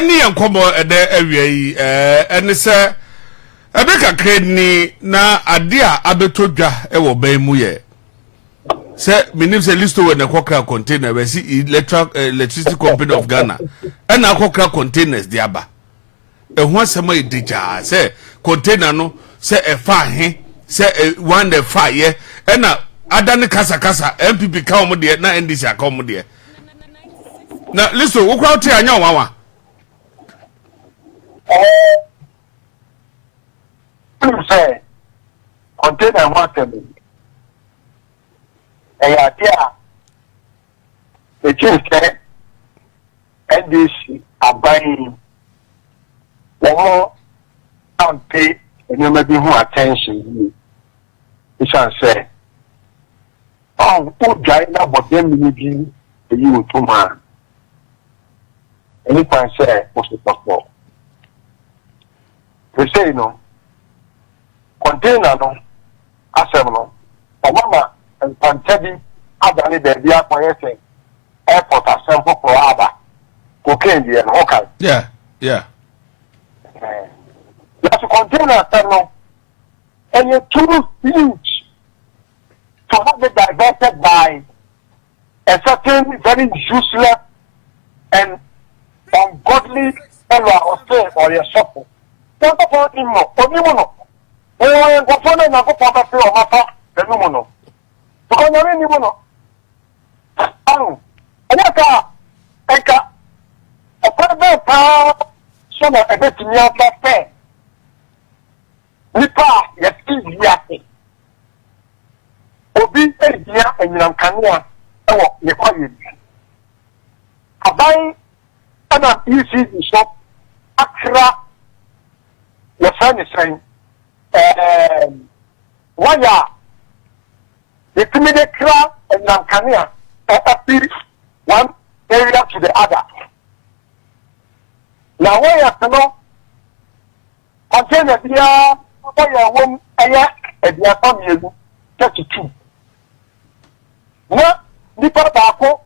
ni enkomo ede awie ene se ebe kakra ni na ade a abetodwa e wo ban mu ye se minim se Listowell na kokra container we see electricity company of Ghana and na kokra containers di aba ehun asema edija se container no se efa he se one the fire and na adane kasa MPP ka omo de na NDC aka omo de na Listowell wo kwa oti anya wawa say container water dia the chief said NDC abayin don't pay any maybe who attention you shall say oh China but them you to man any can say what's the possible we say no container no asem no mama and Pantebi Adani baby acquiescing airport assemble for Abba cocaine and okay. Yeah. That's a container terminal and you're too huge to have it diverted by a certain very useless and ungodly fellow or say or your shop. Don't go for him more. Oh, go for the Nago or Mapa, the Numono. Because you're in Numono. Oh, and Eka, a private power, some of a bit near that fair. Nipa, yes, Yaki. Obi, Edia, and Yankania, oh, you call it. A buy an ECG shop, Accra, your son is saying, 1 year. The timid crowd and Nankania appeal one area to the other. Now, where you know, container here, where you won a year and your family 32. Now, Nipa Bako,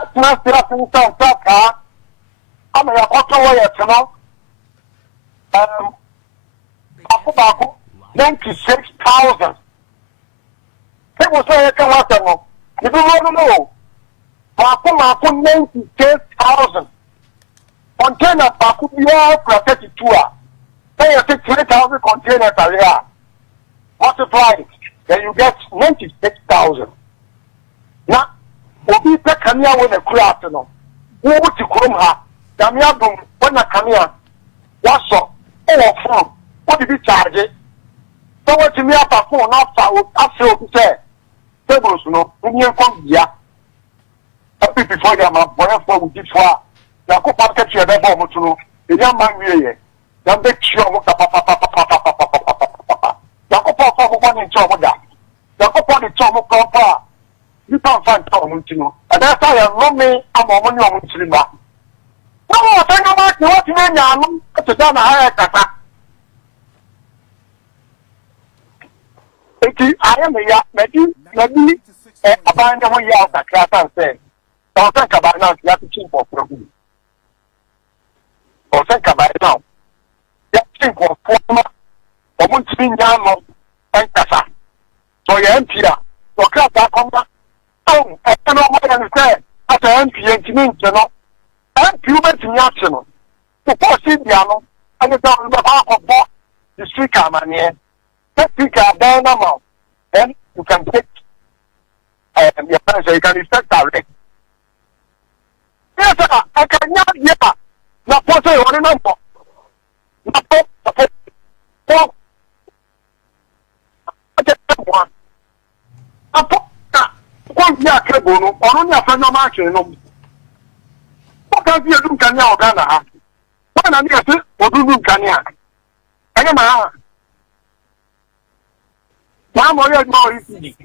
at Master of Town Taka, I'm a auto wire to know. Bako 96,000. People say I can watch them. If you want to know, Bako 96,000. Containers Bako be all for 32. Say you take 3,000 containers a year. Multiply it, then you get 96,000. Now, Obi pe kamia when a craft no. Who would you come her? Damia boom when a kamia. What's up? Oh, from. What did you charge it? So what you mean about phone after you say? Tables no, when you come here. Happy before you are born for this war. You go back to your bedroom to know. The young man here. You make sure what papa. You go for one in trouble that. You go for the trouble proper. You can't find trouble to know. And that's why I know me. I'm a money on to the back. No, I think about what you mean. To done a higher kata. I am a maybe a band of years at class and said, don't think about now, you have to think for problem. Or think about it now. You have to think for former or Muntin Yamo and Kasa. So you're empty. So class that come back. Oh, I don't know what I'm saying. As an MP and Timin, you know, and Cuban to national. To force Indiano, and it's on the half of the speaker man here. That speaker down now. Then you can take your parents, you can respect direct. Yes, sir, I can not hear. Not for say one number. Not for one. One year cable, or only a friend of mine. What can you do? Can you Ghana? One and yes, or do Kenya? I am Mama, you're more easy.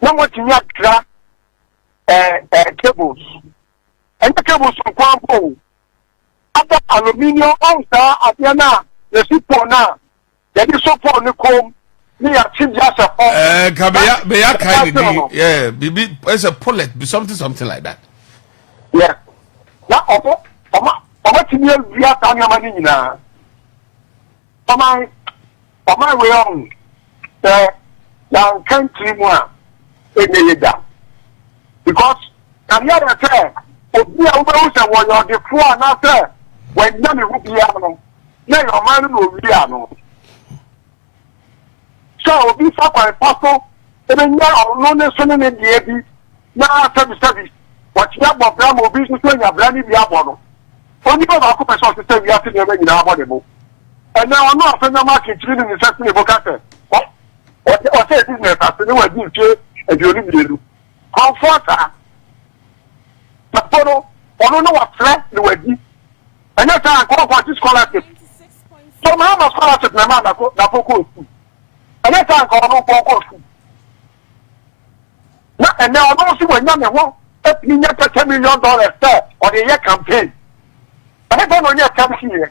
No more to Yakra cables. And the cables from Kwampo. After aluminium, also, Adiana, the super now. There is so far in the comb. Me a chip just a yeah, Bibi, it's a pullet, something like that. Yeah. na ọmọ ti ní ewu ya ta ní ọmọ ní nyinaa ọmọ ìwé ọ̀hún ẹ yàn kẹ́ntì mu a ẹ̀nẹ̀ yẹ da because kàmí ẹ̀rẹ̀ sẹ́ òbí a wọ́n bẹ̀rù sẹ́ wọ́n yọ ọ̀dẹ̀ fún ọ náà sẹ́ wọ́n ẹ̀nyá mi wú bíyà nù ní ẹ̀yọ̀ ọmọ nínú òwúrì àná sọ òbí sábà ẹ̀fọ́ so ẹ̀bẹ̀ nyá ọ̀nù ní sọ́nù ní diẹ bi náà sẹ́bi wọ́n ti yá bọ̀ bẹ́ẹ̀ mọ̀ òbí sísú ẹ̀yà bẹ́ẹ̀ níbi àbọ̀ nù onígbà bá kó pẹ̀sẹ̀ ọ̀sẹ̀ sẹ́bi á sí ní ẹ̀mẹ́ nyinaa bọ̀ dẹ̀ ẹnna ọ̀nà ọ̀fẹ́ náà máa kìntìrì ní nìṣẹ́ sí ìbò kásẹ̀ ọ̀sẹ̀ èdè ní ẹ̀ka sí níwọ̀n ẹ̀dí ìfẹ́ ẹ̀dí oníbìrìlú kọ́ńfọ́ọ̀tà pàpọ́nù ọ̀nà náà wà fẹ́ níwọ̀n ẹ̀dí ẹ̀yẹ́ sáà kọ́ ọ̀kọ́ àti scholarship tó máa ma scholarship náà máa nàkó kóòtù ẹ̀yẹ́ sáà kọ́ ọ̀nà kọ́ kóòtù na ẹ̀nẹ́ ọ̀nà sì wọ̀ ẹ̀nyá mi wọ́n ẹ̀pì ní $30 million fẹ́ ọ̀dẹ̀ yẹ campaign ẹ̀yẹ́ sáà náà ọ̀nyẹ́ campaign yẹ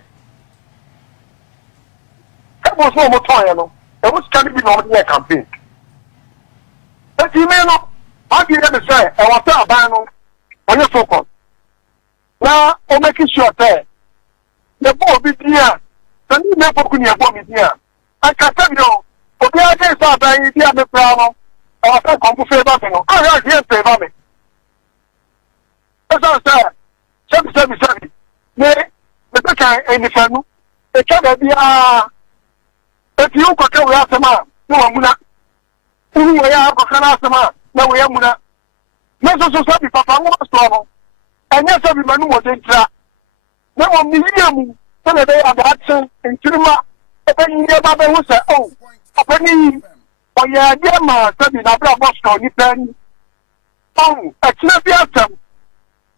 ẹ̀bùn sọ ọmọ tọ́ yẹn no ẹ̀wọ́n sika níbi náà ọmọdé yẹ campaign ẹtì mi no wọ́n di ẹ̀mí sẹ́ ẹ̀wọ̀n sẹ́ àbáyé no ọ̀nyẹ́ sọ́kọ̀ na ọmọ kí sùọ́ tẹ̀ ẹ̀ bọ́ òbí dín à sani ní ẹ̀fọ́kù ní ẹ̀bọ́ mi dín à ẹ̀ka sẹ́mi o òbí ẹ̀jẹ̀ sọ àbáyé dín àmì pẹ̀lú no ẹ̀wọ̀n sẹ́ kọ̀ọ̀kú fẹ́ bá mi no ọ̀rẹ́ àti ẹ̀ fẹ́ bá mi ẹ̀ sọ sẹ́mi ní ẹ̀bẹ̀ka ẹ̀nìfẹ̀nu ẹ̀ka bẹ̀bí eti yóò kọ̀kẹ́ wòye asẹ́mà ní wọ́n múná wúrú wòye akọ̀kẹ́ náà asẹ́mà ní wòye múná mẹ́sọ̀sọ̀ sẹ́bi pàpà wọ́n sọ̀rọ̀ no ẹ̀nyẹ́ sẹ́bi mẹ́nu wọ́n dé ntira ní wọ́n mi yíyẹ mu sẹ́ni ẹ̀bẹ̀ yẹ àdáàkye ntirima ẹ̀bẹ̀ yíyẹ bá bẹ̀ wọ́sẹ̀ ọ̀ ọ̀pẹ̀ níyì ọ̀yẹ̀ ẹ̀díẹ̀ mà sẹ́bi n'abúlé àbọ̀ sọ̀rọ̀ nípa ẹni ọ̀hún ẹ̀kyinẹ́ bí asẹ́m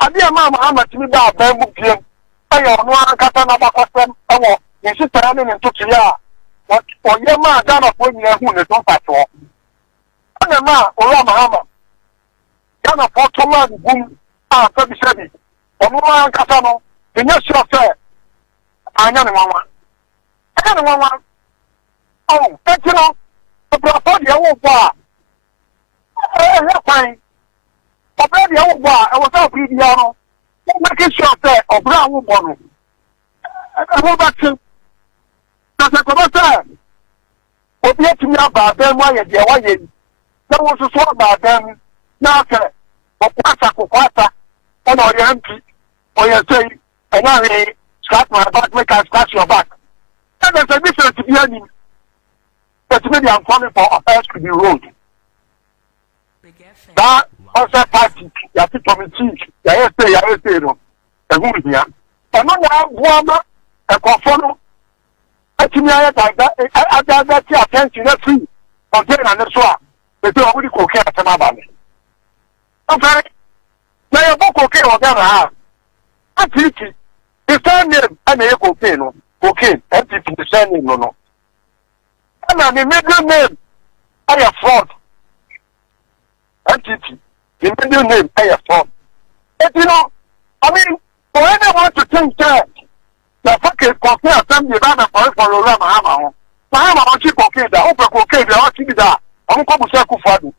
adíẹ̀ máa Mahama ti mi bá abẹ́ mu bíẹ́m ẹ̀yẹ ọ̀nù ankasa n'abakọ̀sẹ́m ẹ̀wọ̀ yẹn sísẹ́ ẹni ní ntòkìrì a ọ̀yẹ́ máa dáná fún ẹ̀yìn ẹ̀hún ní tó ń pàtó ẹ̀nà máa ọ̀rọ̀ Mahama dáná fún ọtọ́ máa dùgbùm a sẹ́bi ọ̀nù ankasa no ẹ̀yẹ́ sọ fẹ́ ànyá ni wọn wá ọ̀hún ẹ̀kí no ọ̀pọ̀lọpọ̀ deɛ wò bọ̀ a ẹ̀yẹ́ kwan ọ̀pọ̀lọpọ̀ deɛ wò bọ̀ a ẹ̀wọ̀ sẹ́ ọ̀pọ̀ ìdíyà no wọ́n mẹ́kí sọ fẹ́ ọ̀pọ̀lọpọ̀ àwọn bọ̀ no ẹ̀wọ̀ bá ti sɛ kɔbɛ sɛ obi atumi aba adan mu ayɛ deɛ wayɛ yi na wɔn nso so aba adan mu na afɛ kɔkɔasa ɛna ɔyɛ mp ɔyɛ sɛ yi ɛna ahwɛ scratch my back make I scratch your back ɛna sɛ different bi anim ɛtumi de amfani for affairs to be road saa ɔsɛ party yɛate committee yɛyɛ sɛ no ɛho hia ɛno na aboa ma ɛkɔfo no atumi ayɛ dada ti attention na free container ne so a bɛtɛ wɔn de koke atɛm aba ne ɔfɛre na yɛ bɔ koke wɔ Ghana ha atiki the same name ɛna yɛ koke no koke MPP the same name no ɛna ne middle name ɛyɛ fraud MPP the middle name ɛyɛ fraud eti no I mean whoever want to think that the fucking cocaine assembly by the point for Mahama. Mahama on cheap cocaine, the open cocaine, the OTB that, I'm going to say Kufadu.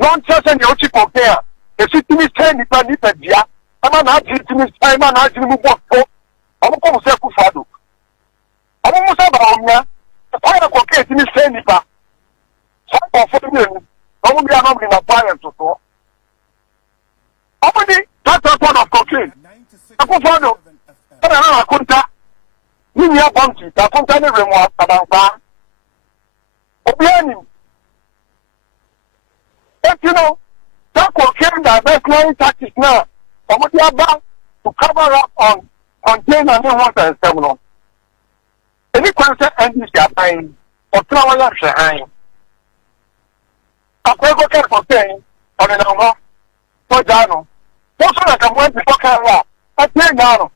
Nonsense and the cheap cocaine, the city is 10 nipa dia, I'm not to miss time and I didn't move up. I'm going to say Kufadu. I'm almost about me, the fire cocaine is 10 nipa. Some of them, I won't be not in a fire to go. How many that's a ton of cocaine? Kufadu. Ẹ̀rọ náà àkúntà nínú ẹ̀ bọ́ǹkì àkúntà ní rẹ̀mọ̀ àbàǹfà. Òbí ẹ̀nì. Etí no, that cocaine divestment tactics náà, ọmọdé abá to cover up on container ní wọ́n tẹ̀ ẹ̀sẹ̀m nọ. Èmi kwan sẹ́ NDC àbáyé, ọ̀tún àwọn yà hwẹ̀ hàn. Àpẹẹrẹ kẹ́kẹ́ cocaine ọ̀nìnà ọ̀họ́ tó jà nù. Wọ́n sọ̀rọ̀ kàmú ẹ̀ ti fọ́kẹ́ wà, ẹ̀ tí ẹ̀ nyà nù.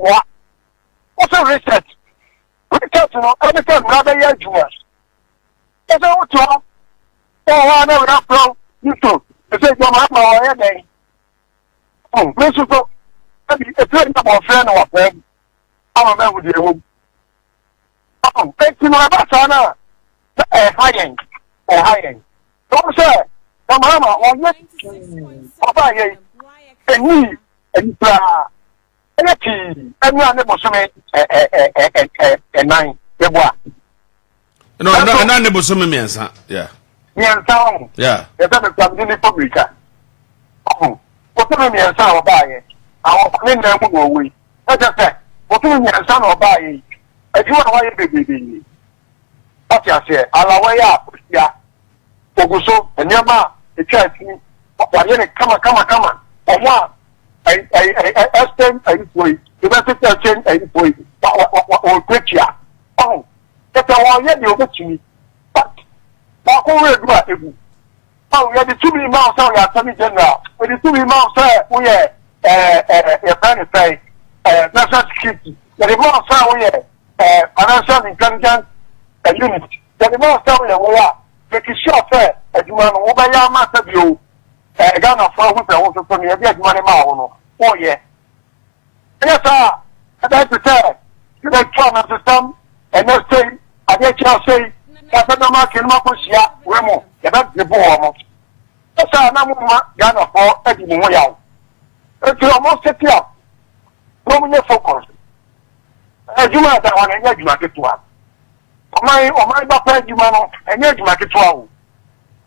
What? What's a research? Research, you know, every time rather year juniors. It's a what? Oh, I never have from you too. It's a Mahama or any. Oh, Mr. So, it's a about friend or friend. I'm a man with you. Oh, thank you, my Basana. High end. Don't say, Mahama on yet Papa ye and and you are never so a 9 no never so me answer yeah yeah the family public what me answer or buy our name will we what I said what me answer or buy if you are baby what you say ala way up yeah Oguso and Yama the church come on I extend a point the message change a point or quick ya oh that's all yet you get me but oh we are the 2 million miles out of Attorney General with the 2 million miles we are a plan say national security the miles we are financial intelligence unit the miles we are making sure that you man over your master view Ghana for who also from your money oh yeah yes sir I'd like to say you like trauma system and let's say I get you say that's no market Mapushia Remo that's the bomb yes sir now Ghana for Eddie Moyao it's almost set up no more focus you are that one and you market to us my papa you man and you market to us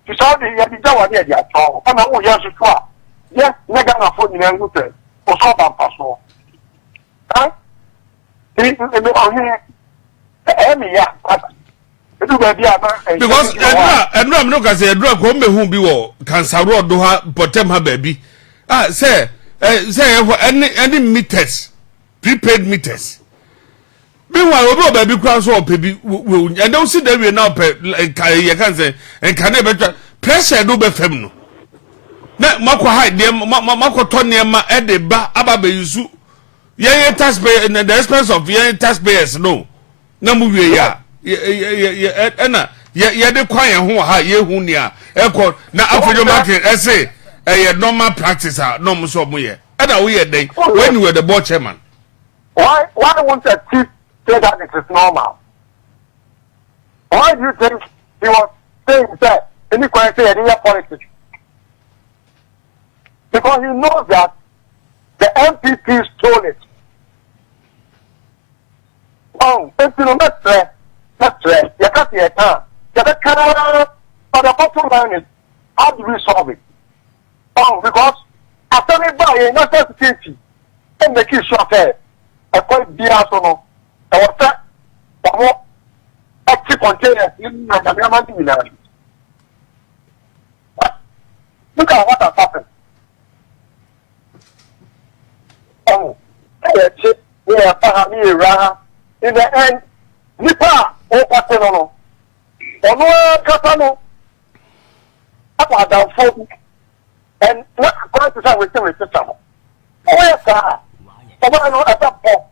to solve the Yadidawa near the atoll, and I will yes to try. Yes, Nagana for the Nanguter, or Soban Paso. Huh? Because I'm not going to say a drug home whom be war, cancer road do her, potem her baby. Say, any meters, prepaid meters. Meanwhile, we baby cross or baby, and don't see that we now pay, you can say, and can never pressure do be feminine. Now, Mako hide them, Mako Tonyama, Edeba, Ababe Yusu, ye taxpayer, and the expense of ye taxpayers, no. No movie, ya, Anna, ye de choir who are ye who near, Echo, now after your market, I say, a normal practice, no more so much. And a weird day when you were the board chairman. Why won't a chief say that it is normal? Why do you think he was saying that any question in your politics? Because he knows that the MPP stole it. Oh, it's no matter. That's right. You can't see it. But the bottom line is, how do we solve it? Oh, because after we buy a national security and make it short hair, a quite dear so I was that more active containers in the Yamani. Look at what has happened. Oh, we are Mahama in the end. Nipa, oh, Patano, or no Catano, up down 4. And what going to say with the system? Oh, yes, sir. I know at that point.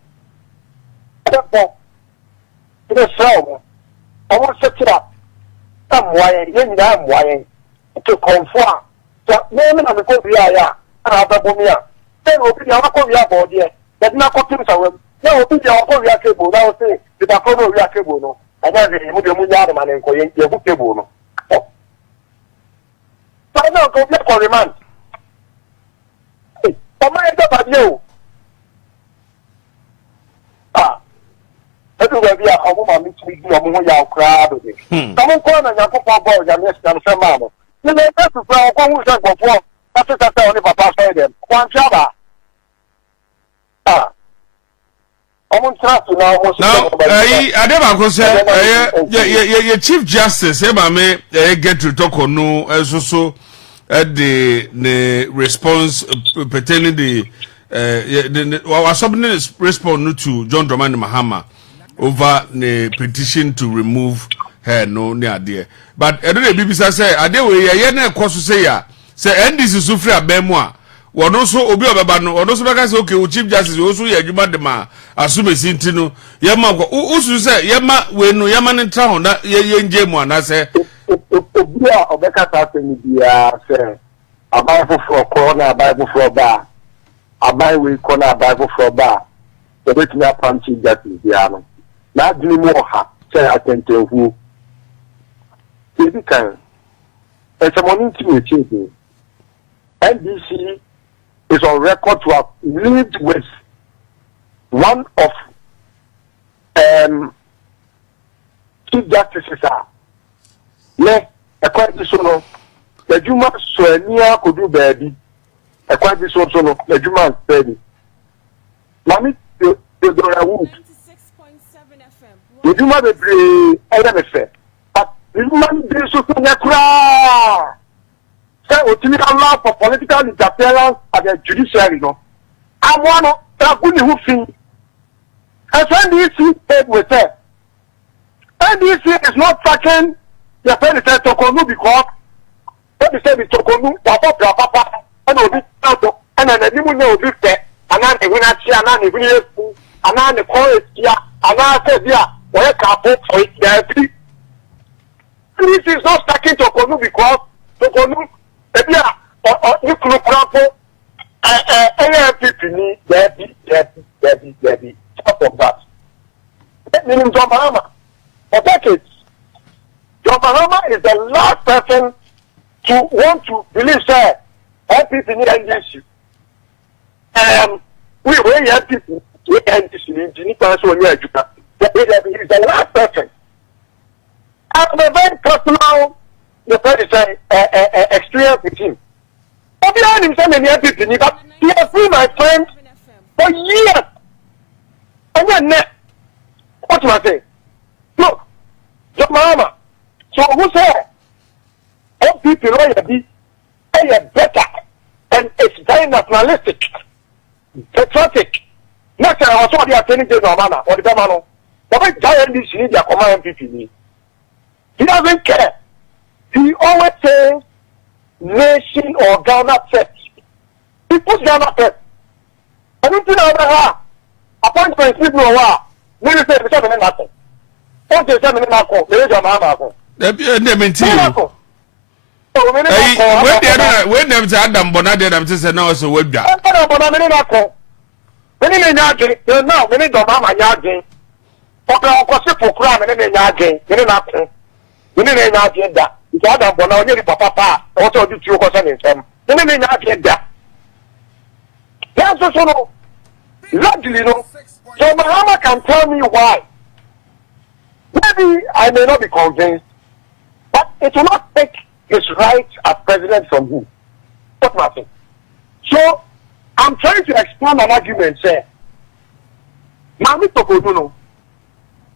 At that point. It is so. I want to set it up. Some way, I'm way to conform. So, women of the Korea, and other Bomia. Then will be our Korea body. That not continue. There will be our Korea cable. That will say, the Korea cable. And then the Mudia man and Korea cable. So, I know go get for remand. Come on, you. Everywhere we are, how much we do, how much our crowd. Come on, corner, and Papa boys, and yes, and some mamma. You know, that's the flower, one who's before. After that, only Papa said them. One Java. Now, I never say, your Chief Justice, Mame, get to talk on no, as also at the response pertaining our subordinate response to John Dramani Mahama over the petition to remove her no near there. But I don't know, BBC say, I don't know, I course to say, NDC Sufria Bemoa. One also obi obebano one also because okay Chief Justice also ye adwuma de ma asome sintino ye ma ko usu say ye ma we no ye ma ntra ho na ye nje mu ana say obi a obeka ta temi dia say abai foforo ko na abai foforo ba abai we ko na abai foforo ba e be tumi apam Chief Justice dia no na adwuma mu ha say atentehu e bi kan it's a morning to NBC is on record to have lived with one of Chief Justices a quite so the Juma so near could do baby a quite so no the Juma baby. Mammy the Wood. The Juma the LMF. But the woman be so cry. Say what you allow for political interference at the judiciary no. I want to good who think. And NDC paid with her. NDC is not tracking the friend said Tokonu because what they say is Tokonu, Papa, and Obi Tato, and then the woman will be there, and then the winner, and then the winner, and then the chorus here, and then I said, yeah, where can I for it? NDC is not tracking Tokonu because Tokonu, or you could crumple, AFP, Debbie. Of that. That means John Mahama. For decades, John Mahama is the last person to want to believe that NPP need NDC. We NPP, we NDC, he is the last person. I'm a very personal, the person experience with him. But behind himself in the NPP, but he has been my friend for years. And then, what do I say? Look, John Mahama. So who said, all people are better, and it's very nationalistic, patriotic. Next time I saw the attorney general or the governor, the giant this need their command MPP. He doesn't care. He always says nation or Ghana first. He puts Ghana first. I don't think I appointment people are minister of the nothing. What is the Minako? There is a Mahama. When them to Adam Bonade, I'm just now so web. I'm when you know, now, when you don't have my yard game, for our crime and then yard game, when you not get that. It's Adam Bonade, Papa, also the two concerns them. When you not get that. That's also largely, you know. So Mahama can tell me why. Maybe I may not be convinced, but it will not take his right as president from him. What's nothing. So I'm trying to expand an argument, say, Mami Tokoduno,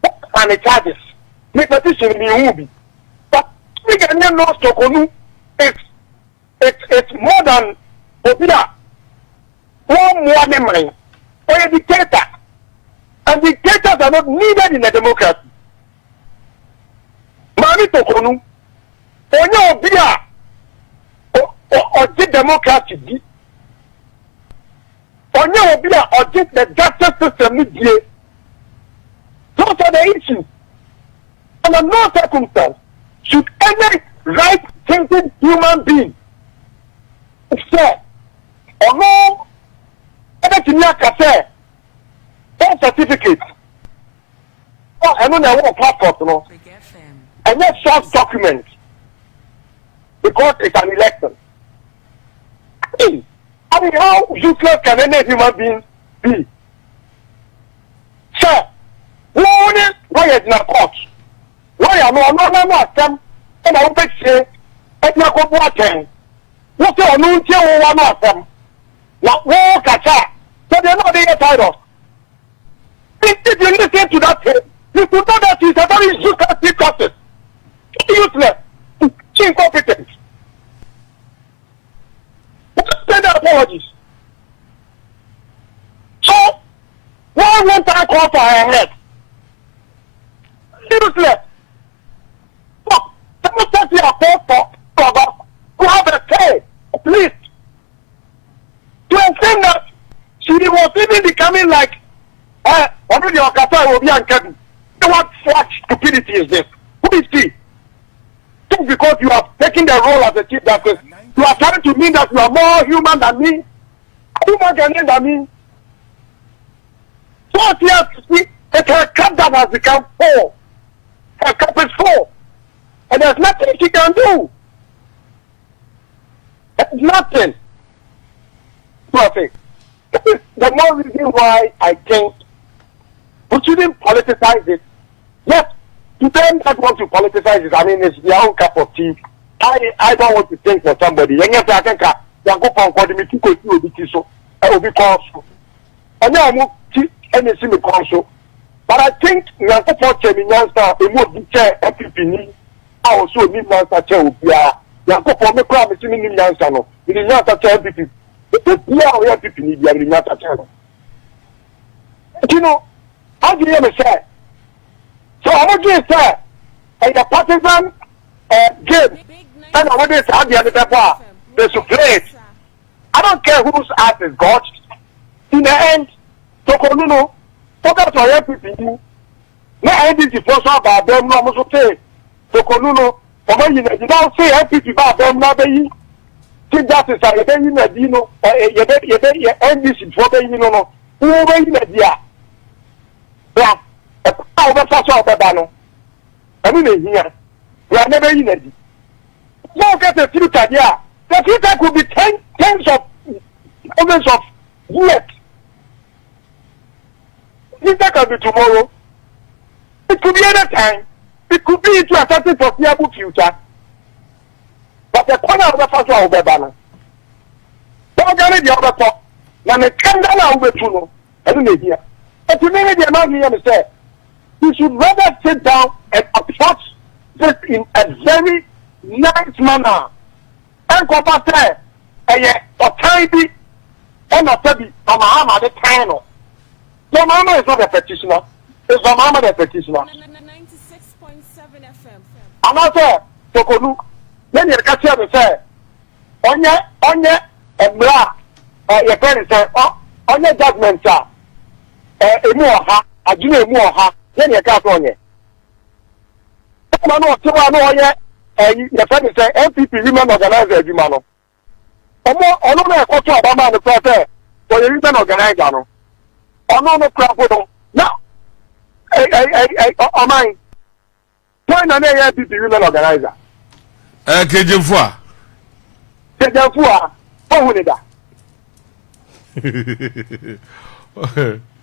and the charges, make petition in the movie. But we can never know Tokonu, it's more than Obida, one more than mine, or a dictator. And dictators are not needed in a democracy. Mami Tokonu, Onye Obia, or the democracy, Onye Obia, or the justice system, those are the issues. Under no circumstance should any right-thinking human being say, or no, anything like I say, that certificate, oh, I know they want passport, you know, and that short document because it's an election. I mean, how useless can any human being be? Sir, why is not court? Why am I them? And I will say, it's not good watching. What's your new deal? One of them. Not walk at that. So they're not the title. If you listen to that, you could know that it's a very useless process. Useless. Incompetent. Send apologies. So, why won't I call for her head? Useless. Look, democracy are for who have a say, at least. To explain that she was even becoming like, already Okata will be uncapable. What such stupidity is this? Who is she? Just because you have taken the role as a chief justice, you are trying to mean that you are more human than me, human than me. So here, it's her cup that has become full. Her cup is full. And there's nothing she can do. Nothing. Nothing. The more reason why I think we shouldn't politicize it. Yes, to them that want to politicize it, I mean, it's their own cup of tea. I don't want to think for somebody. And yes, I think I go for me to go to so I will be conscious. And now I'm anything me conscious. But I think we are supposed to be a more detailed FPP. I also need answer to be a for me promise me need answer no. It is not a FPP. The PAA FPP need be a answer. You know, how do you say? So I'm going to say, and the partisan game, and I want to say, they should play it. I don't care whose ass is God. In the end, Tokonuno, focus on everything. Not ending the first one about them, no, must say, Tokonuno, or when you don't say everything about them, now they think that is a day in a dino, you end this for the you know, who way in a dia. Yeah. How the first of the banner? I mean, here, we are never in it. Look at the future, yeah. The future could be tens of millions of years. Future can be tomorrow. It could be any time. It could be into a certain foreseeable future. But the corner of the first of the banner. Don't get the other top. Now, the candle over to know. I don't know here. But to me, the amount here, say, you should rather sit down and approach this in a very nice manner. And go back there, or tidy, and not to be a Mahama the Tano. So Mahama is not a petitioner, it's a Mahama the petitioner. 96.7 FM. And I say, Tokonu, then you catch him and say, Onye, and Bra, your parents say, on your judgment, sir, a more ha, a junior more ha. Then you can't on it. I know yet, your friend is saying, MPP women organizer, you man. I don't know what you're about the process, but you can organize. I know no crap. No, I mind. Join an MPP women organizer. Kejimfua. Who would it?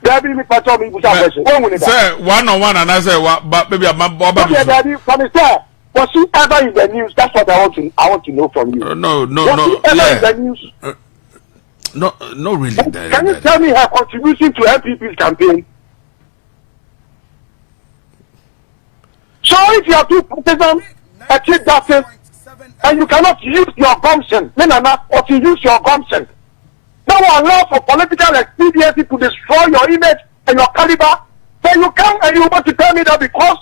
Daddy, me patrol me with that question. Sir, one-on-one, and I say, but maybe I'm okay, Daddy, from the sir, was she ever in the news? That's what I want to know from you. No. Was she ever in the news? No, really. Can you tell me her contribution to MPP's campaign? So if you are too partisan, achieve that, and you cannot use your gumption, or to use your gumption. No one allows for political expediency to destroy your image and your caliber. Then you come and you want to tell me that because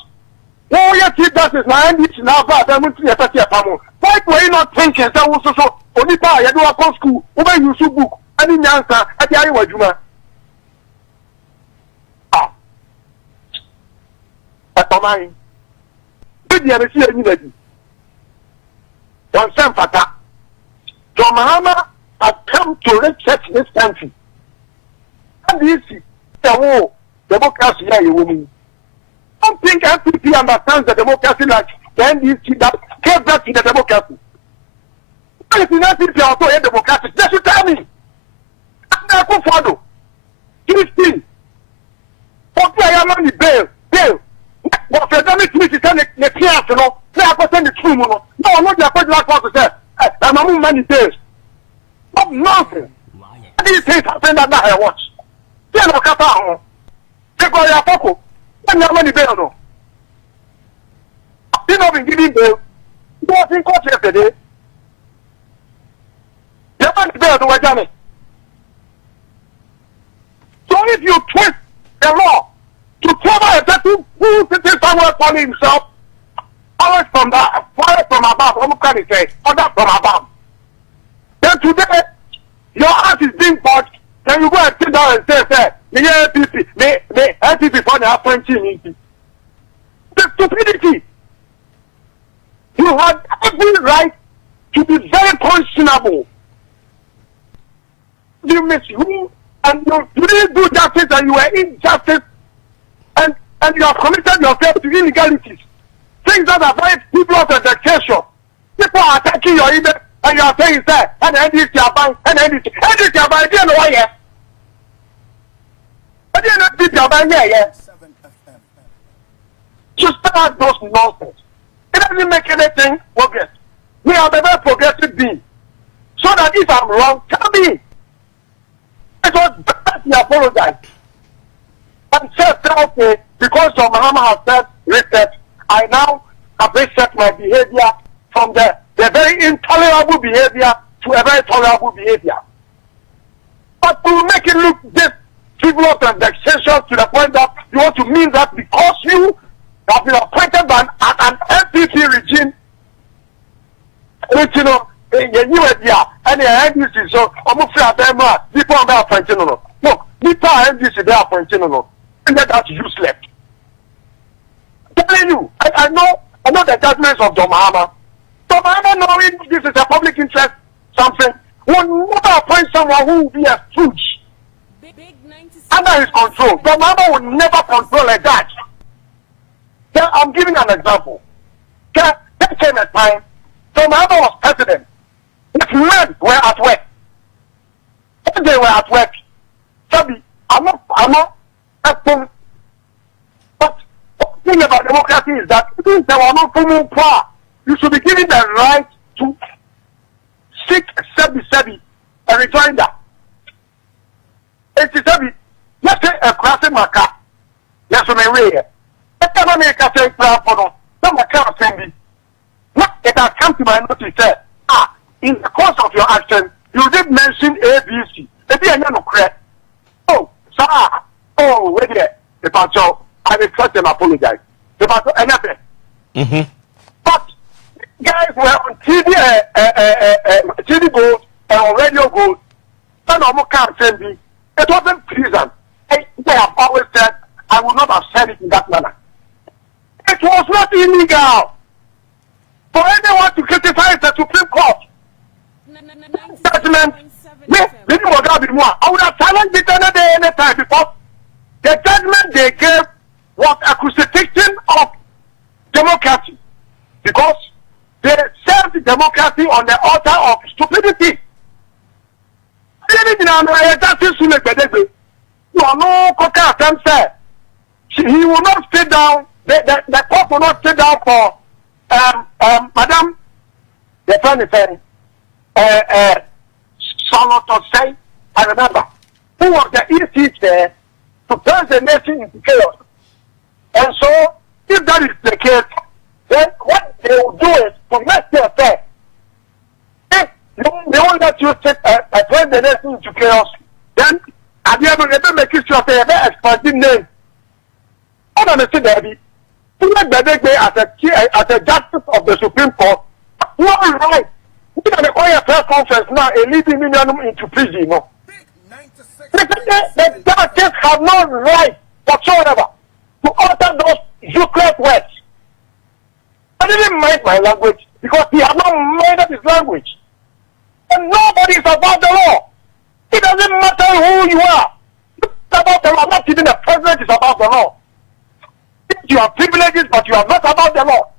you keep that is my end, now bad, then we see a pamo. Why were you not thinking that also only buy you do a school, over you should book, and in answer at the Iowa Juma? At mine. Did you ever see any one Sam Fata? John Mahama has come to research this country. And you see, the democracy here, you woman. I don't think MPP understands the democracy like the NDC that gave birth to the democracy. If you MPP also a democracy, they should tell me. I'm going to follow. 15. But I am on the bail. But for them, it's me to send the class, you know. They are going to send the true, no, I'm not going to say, I'm a money days. But nothing. These things happen that I watch. They don't cut out. They go your pocket. When your money bail, no. They not been giving bail. You was in court yesterday. Your money bail, do I damn it? So if you twist the law to cover a person who sits somewhere calling himself, always from above, what can he say? Order from above. Then today, your ass is being bought, then you go and sit down and say, me LPP for the appointee. The stupidity. You have every right to be very questionable. You misrule and you didn't do justice and you were injustice and you have committed yourself to illegalities. Things that are very people of education. People are attacking your image. And you are saying, sir, and NDC are buying, and NDC are buying, you know why, yeah? I didn't know NDC are buying, yeah. To start those nonsense. It doesn't make anything progress. We are the very progressive being. So that if I'm wrong, tell me. It was better to apologize. And said, okay, because your Mahama has said reset, I now have reset my behavior from the very intolerable behavior to a very tolerable behavior. But to make it look this frivolous and vexatious to the point that you want to mean that because you have been appointed by an NPP regime, which you know, you idea, and the NDC, so almost people are appointed, no. No, people are NDC, they are appointed, no. And that's useless. I'm telling you, I know the judgments of Mahama. Mahama, knowing this is a public interest, something, will never appoint someone who will be a stooge under his control. Mahama will never control a judge. Then I'm giving an example. There came a time, Mahama was president. His men were at work. When they were at work, Sabi, I'm not, but the thing about democracy is that if there were no common power, you should be given the right to seek Sebi a rejoinder. It's Sebi, let's say a classic maca. Yes, on my way. Let's never make a say plan for no. Some maca assembly. What it has come to my notice said, in the course of your action, you did mention ABC. Maybe I know correct. Oh, sir. Oh, wait there. The pastor, I request and apologize. The pastor, anything. But guys were on TV Gold and on Radio Gold. And on can't send me. It wasn't pleasant. They have always said, I would not have said it in that manner. It was not illegal for anyone to criticize the Supreme Court. Judgment. I would have challenged it any day, any time, because the judgment they gave was a crucifixion of democracy, because they served democracy on the altar of stupidity. He will not sit down. The court will not sit down for Madam, the funny Charlotte say, I remember, who was the ECG there to turn the nation into chaos. And so, if that is the case, then what they will do is to make their fair. If they won't let you turn the nation into chaos, then at the end of the day, make sure they have an expansive name. I don't understand that. To make the as a justice of the Supreme Court, no right. We can call a press conference now, a leading million into prison. No. The judges have no right whatsoever to utter those useless words. I didn't mind my language because he has not minded his language. And nobody is above the law. It doesn't matter who you are. It's about the law. Not even the president is above the law. You have privileges, but you are not above the law.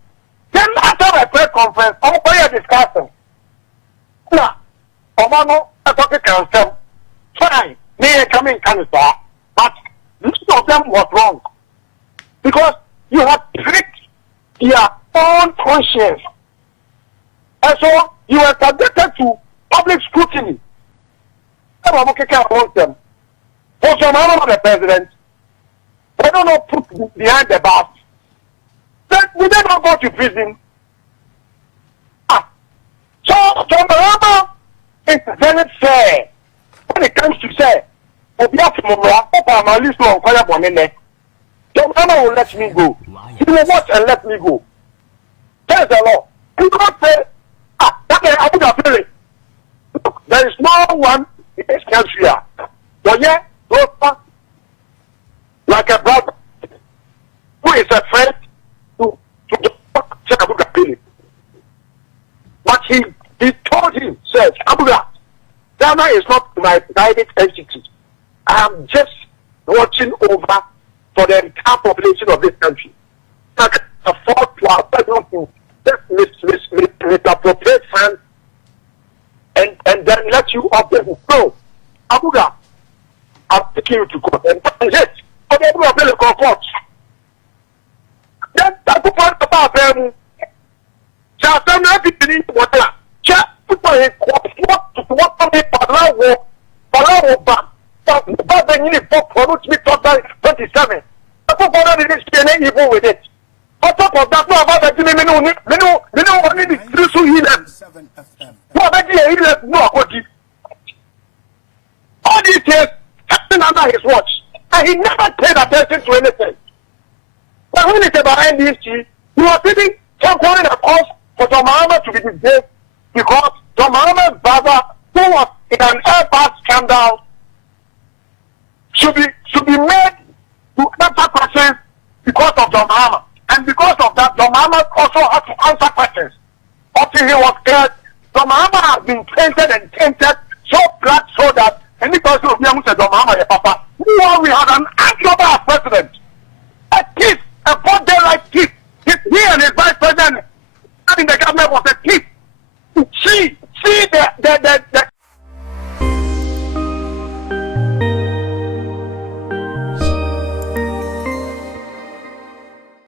Then after a press conference, I'm going to discuss them. Now, Omano, I thought it can come. Fine, may come in Canada, but most of them was wrong. Because you have tricked your own conscience. And so you are subjected to public scrutiny. I'm going to amongst them. For some of the president, they don't know put behind the bars. Then we they not go to prison. So Mahama is very fair when it comes to say, Mahama will let me go. He will watch and let me go. There's the law. He can't say, there is no one in this country. But yet, like a brother who is a friend to Check. But he told him, said, Abula, Ghana is not my private entity. I am just watching over for the entire population of this country. I can afford to misappropriate funds any water. Just people in what Palawo back. But then you need for which we talk about 27. I thought that didn't see any evil with it. On top of that, no about the minimum only the through healing. No about the healing, no body. All these years happened under his watch, and he never paid attention to anything. But when it's about NDC, he was sitting temporarily a cause for John Mahama to be disgraced because John Mahama's brother, who was in an airport scandal, should be made to answer questions because of John Mahama. And because of that, John Mahama also had to answer questions. Until he was cleared, John Mahama has been tainted so black so that any person who said John Mahama, your papa, we had an answer